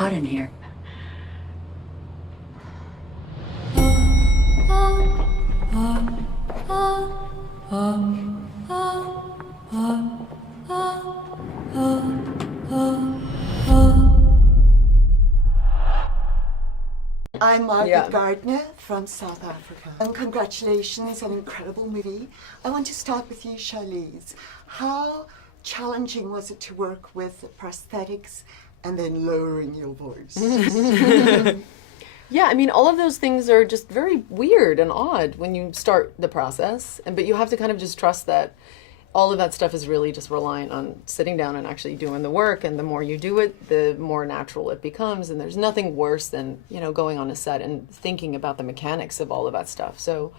Hot in here. I'm Margaret Gardner from South Africa. And congratulations on an incredible movie. I want to start with you, Charlize. How challenging was it to work with prosthetics and then lowering your voice? Yeah, I mean, all of those things are just very weird and odd when you start the process. But you have to kind of just trust that all of that stuff is really just reliant on sitting down and actually doing the work. And the more you do it, the more natural it becomes. And there's nothing worse than, you know, going on a set and thinking about the mechanics of all of that stuff. So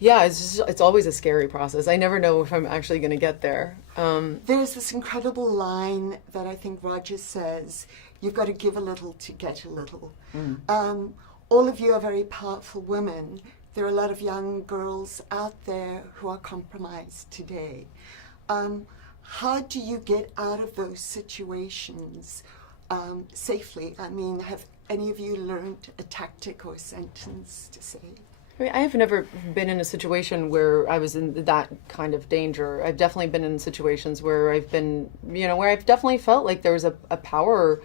yeah, it's always a scary process. I never know if I'm actually going to get there. There's this incredible line that I think Roger says, you've got to give a little to get a little. All of you are very powerful women. There are a lot of young girls out there who are compromised today. How do you get out of those situations safely? I mean, have any of you learned a tactic or a sentence to say? I mean, I have never been in a situation where I was in that kind of danger. I've definitely been in situations where I've been, you know, where I've definitely felt like there was a power,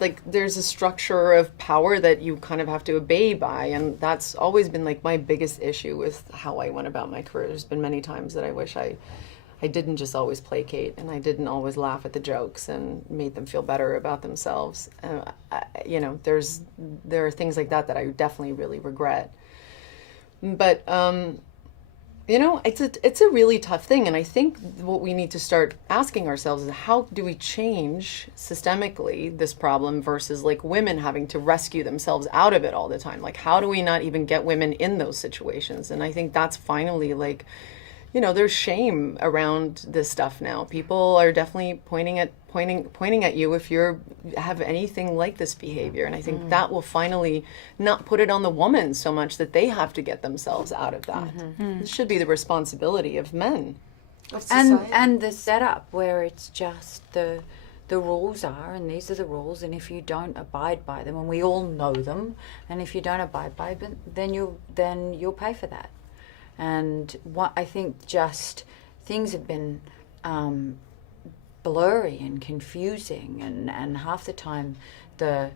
like there's a structure of power that you kind of have to obey by. And that's always been like my biggest issue with how I went about my career. There's been many times that I wish I didn't just always placate and I didn't always laugh at the jokes and made them feel better about themselves. You know, there are things like that I definitely really regret. But, you know, it's a really tough thing. And I think what we need to start asking ourselves is how do we change systemically this problem versus like women having to rescue themselves out of it all the time? Like, how do we not even get women in those situations? And I think that's finally like, you know, there's shame around this stuff now. People are definitely pointing at you if you have anything like this behavior. And I think that will finally not put it on the woman so much that they have to get themselves out of that. It should be the responsibility of men. And the setup where it's just the rules are, and these are the rules, and if you don't abide by them, and we all know them, and if you don't abide by them, then you'll pay for that. And what I think just things have been blurry and confusing, and half the time the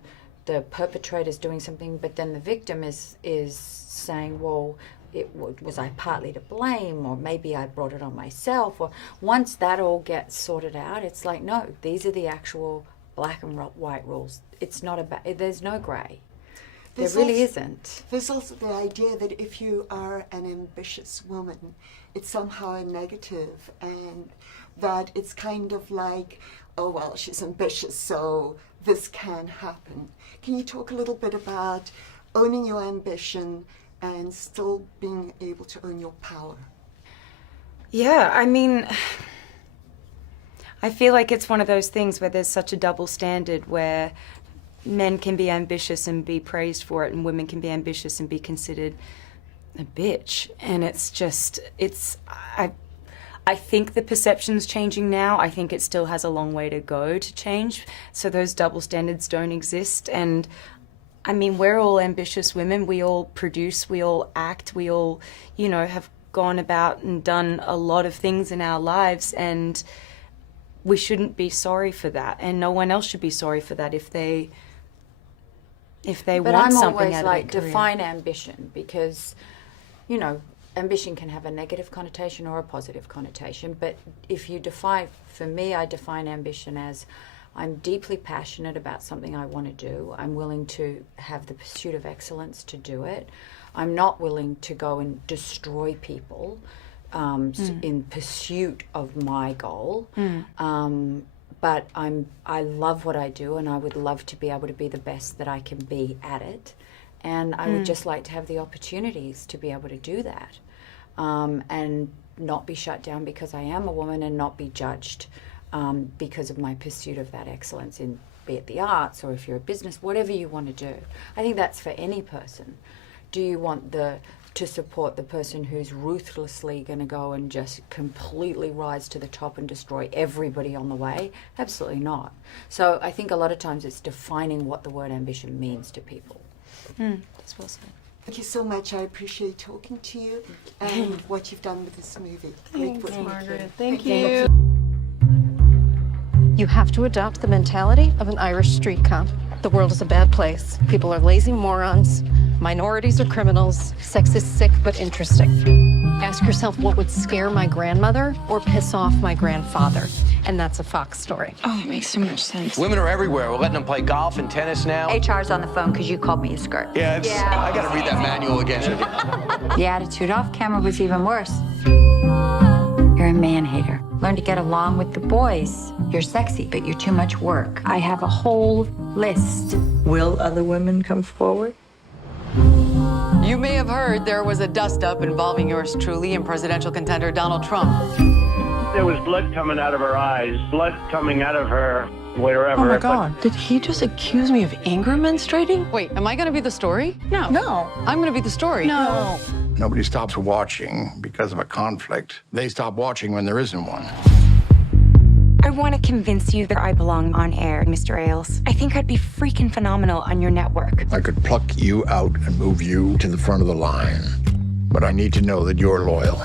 perpetrator's doing something, but then the victim is saying, well, was I partly to blame, or maybe I brought it on myself. Or once that all gets sorted out, it's like, no, these are the actual black and white rules. It's not about, there's no grey. There really isn't. There's also the idea that if you are an ambitious woman, it's somehow a negative, and that it's kind of like, oh, well, she's ambitious, so this can happen. Can you talk a little bit about owning your ambition and still being able to own your power? Yeah, I mean, I feel like it's one of those things where there's such a double standard where men can be ambitious and be praised for it, and women can be ambitious and be considered a bitch. And it's just, I think the perception's changing now. I think it still has a long way to go to change, so those double standards don't exist. And I mean, we're all ambitious women. We all produce, we all act, we all, you know, have gone about and done a lot of things in our lives, and we shouldn't be sorry for that, and no one else should be sorry for that if they want something out of their career. But I'm always like, define ambition, because, you know, ambition can have a negative connotation or a positive connotation, but if you define, for me, I define ambition as I'm deeply passionate about something I want to do. I'm willing to have the pursuit of excellence to do it. I'm not willing to go and destroy people in pursuit of my goal. But I love what I do, and I would love to be able to be the best that I can be at it. And I would just like to have the opportunities to be able to do that, and not be shut down because I am a woman, and not be judged because of my pursuit of that excellence in, be it the arts or if you're a business, whatever you want to do. I think that's for any person. Do you want to support the person who's ruthlessly going to go and just completely rise to the top and destroy everybody on the way? Absolutely not. So I think a lot of times it's defining what the word ambition means to people. That's well said. Thank you so much. I appreciate talking to you and what you've done with this movie. Great work. Margaret. Thank you. You have to adopt the mentality of an Irish street cop. The world is a bad place. People are lazy morons. Minorities are criminals. Sex is sick but interesting. Ask yourself what would scare my grandmother or piss off my grandfather. And that's a Fox story. Oh, it makes so much sense. Women are everywhere. We're letting them play golf and tennis now. HR's on the phone because you called me a skirt. Yeah, I gotta read that manual again. The attitude off camera was even worse. You're a man-hater. Learn to get along with the boys. You're sexy, but you're too much work. I have a whole list. Will other women come forward? You may have heard there was a dust-up involving yours truly and presidential contender Donald Trump. There was blood coming out of her eyes, blood coming out of her wherever. Oh my God. Did he just accuse me of anger menstruating? Wait, am I going to be the story? No. I'm going to be the story. No. Nobody stops watching because of a conflict. They stop watching when there isn't one. I want to convince you that I belong on air, Mr. Ailes. I think I'd be freaking phenomenal on your network. I could pluck you out and move you to the front of the line. But I need to know that you're loyal.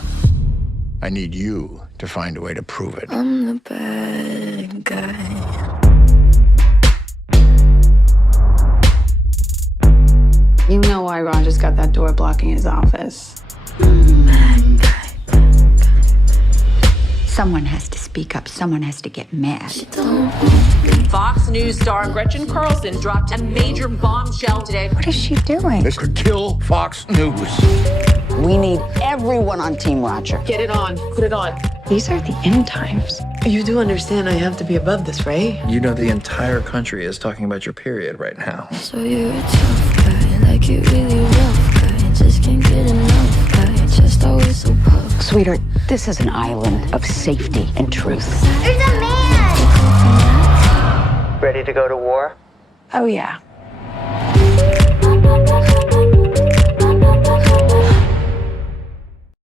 I need you to find a way to prove it. I'm the bad guy. You know why Roger's got that door blocking his office. Someone has to speak up. Someone has to get mad. Fox News star Gretchen Carlson dropped a major bombshell today. What is she doing? This could kill Fox News. We need everyone on Team Roger. Get it on. Put it on. These are the end times. You do understand I have to be above this, right? You know the entire country is talking about your period right now. So you're a tough guy, like you really rough guy. Just can't get enough guy, just always so puffed. Sweetheart, this is an island of safety and truth. There's a man! Ready to go to war? Oh, yeah.